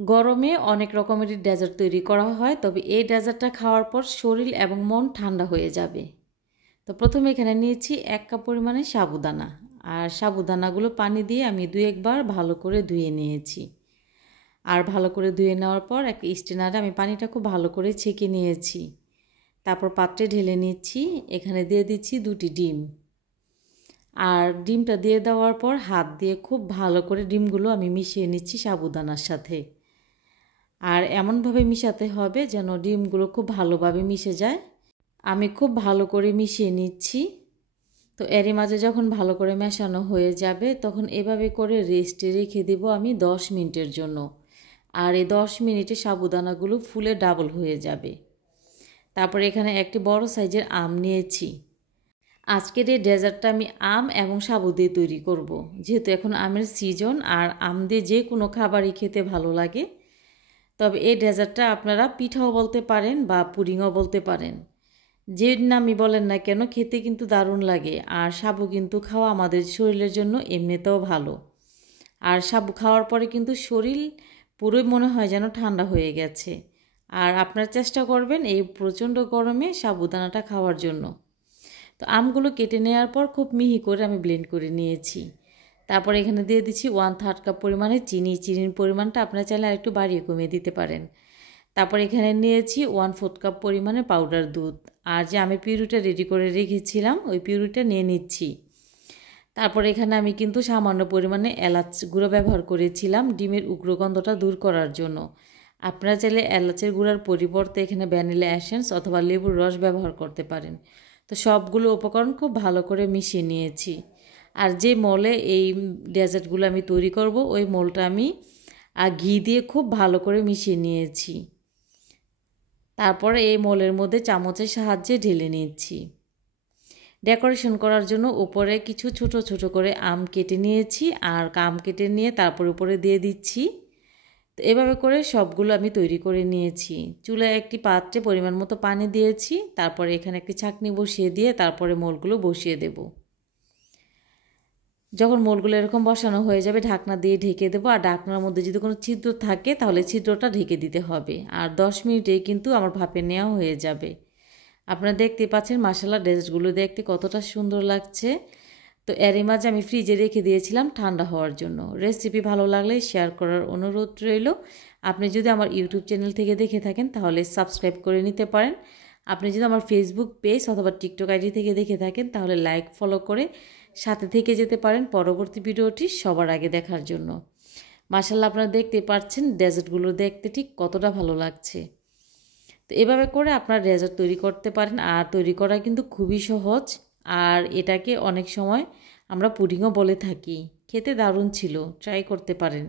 গরমে অনেক রকমের ডেজার্ট তৈরি করা হয়, তবে এই ডেজার্টটা খাওয়ার পর শরীর এবং মন ঠান্ডা হয়ে যাবে। তো প্রথমে এখানে নিয়েছি 1 কাপ পরিমাণে সাবুদানা, আর সাবুদানাগুলো পানি দিয়ে আমি 2-1 বার ভালো করে ধুয়ে নিয়েছি। আর ভালো করে ধুয়ে নেওয়ার পর একটা স্ট্রেনারে আমি পানিটা খুব ভালো করে ছেঁকে নিয়েছি। তারপর পাত্রে ঢেলে নিচ্ছি। এখানে দিয়ে দিচ্ছি 2টি ডিম। আর ডিমটা দিয়ে দেওয়ার পর হাত দিয়ে খুব ভালো করে ডিমগুলো আমি মিশিয়ে নিচ্ছি সাবুদানার সাথে। আর এমনভাবে মিশাতে হবে যেন ডিমগুলো খুব ভালোভাবে মিশে যায়। আমি খুব ভালো করে মিশিয়ে নিচ্ছি। তো এরই মাঝে যখন ভালো করে মেশানো হয়ে যাবে তখন এভাবে করে রেস্টে রেখে দেব আমি 10 মিনিটের জন্য। আর এই 10 মিনিটে সাবুদানাগুলো ফুলে ডাবল হয়ে যাবে। তারপর এখানে একটি বড় সাইজের আম নিয়েছি। আজকের এই ডেজার্টটা আমি আম এবং সাবু দিয়ে তৈরি করব। যেহেতু এখন আমের সিজন, আর আম দিয়ে যে কোনো খাবারই খেতে ভালো লাগে। তবে এই ডেজার্টটা আপনারা পিঠাও বলতে পারেন বা পুডিংও বলতে পারেন। যে নামই বলেন না কেন, খেতে কিন্তু দারুণ লাগে। আর সাবু কিন্তু খাওয়া আমাদের শরীরের জন্য এমনিতেও ভালো। আর সাবু খাওয়ার পরে কিন্তু শরীর পুরোই মনে হয় যেন ঠান্ডা হয়ে গেছে। আর আপনারা চেষ্টা করবেন এই প্রচণ্ড গরমে সাবুদানাটা খাওয়ার জন্য। তো আমগুলো কেটে নেওয়ার পর খুব মিহি করে আমি ব্লেন্ড করে নিয়েছি। তারপর এখানে দিয়ে দিচ্ছি 1/3 কাপ পরিমাণে চিনি। চিনির পরিমাণটা আপনারা চাইলে আরেকটু বাড়িয়ে কমিয়ে দিতে পারেন। তারপর এখানে নিয়েছি 1/4 কাপ পরিমাণে পাউডার দুধ। আর যে আমি পিউরিটা রেডি করে রেখেছিলাম ওই পিউরিটা নিয়ে নিচ্ছি। তারপর এখানে আমি কিন্তু সামান্য পরিমাণে এলাচ গুঁড়ো ব্যবহার করেছিলাম ডিমের উগ্র গন্ধটা দূর করার জন্য। আপনারা চাইলে এলাচের গুঁড়ার পরিবর্তে এখানে ভ্যানিলা এসেন্স অথবা লেবুর রস ব্যবহার করতে পারেন। তো সবগুলো উপকরণ খুব ভালো করে মিশিয়ে নিয়েছি। আর যে মলে এই ডেজার্টগুলো আমি তৈরি করব ওই মলটা আমি ঘি দিয়ে খুব ভালো করে মিশিয়ে নিয়েছি। তারপরে এই মলের মধ্যে চামচের সাহায্যে ঢেলে নিচ্ছি। ডেকোরেশন করার জন্য উপরে কিছু ছোট ছোট করে আম কেটে নিয়েছি, আর আম কেটে নিয়ে তারপর উপরে দিয়ে দিচ্ছি। তো এভাবে করে সবগুলো আমি তৈরি করে নিয়েছি। চুলায় একটি পাত্রে পরিমাণ মতো পানি দিয়েছি। তারপরে এখানে একটি ছাঁকনি বসিয়ে দিয়ে তারপরে মোলগুলো বসিয়ে দেব। যখন মোলগুলো এরকম বসানো হয়ে যাবে ঢাকনা দিয়ে ঢেকে দেবো। আর ঢাকনার মধ্যে যদি কোনো ছিদ্র থাকে তাহলে ছিদ্রটা ঢেকে দিতে হবে। আর 10 মিনিটেই কিন্তু আমার ভাপে নেওয়া হয়ে যাবে। আপনারা দেখতে পাচ্ছেন মাশাআল্লাহ ডেজার্টগুলো দেখতে কতটা সুন্দর লাগছে। তো এরই মাঝে আমি ফ্রিজে রেখে দিয়েছিলাম ঠান্ডা হওয়ার জন্য। রেসিপি ভালো লাগলে শেয়ার করার অনুরোধ রইল। আপনি যদি আমার ইউটিউব চ্যানেল থেকে দেখে থাকেন তাহলে সাবস্ক্রাইব করে নিতে পারেন। আপনি যদি আমার ফেসবুক পেজ অথবা টিকটক আইডি থেকে দেখে থাকেন তাহলে লাইক ফলো করে সাথে থেকে যেতে পারেন পরবর্তী ভিডিওটি সবার আগে দেখার জন্য। মাশাআল্লাহ আপনারা দেখতে পাচ্ছেন ডেজার্টগুলো দেখতে ঠিক কতটা ভালো লাগছে। তো এভাবে করে আপনারা ডেজার্ট তৈরি করতে পারেন। আর তৈরি করা কিন্তু খুবই সহজ। আর এটাকে অনেক সময় আমরা পুডিংও বলে থাকি। খেতে দারুণ ছিল, ট্রাই করতে পারেন।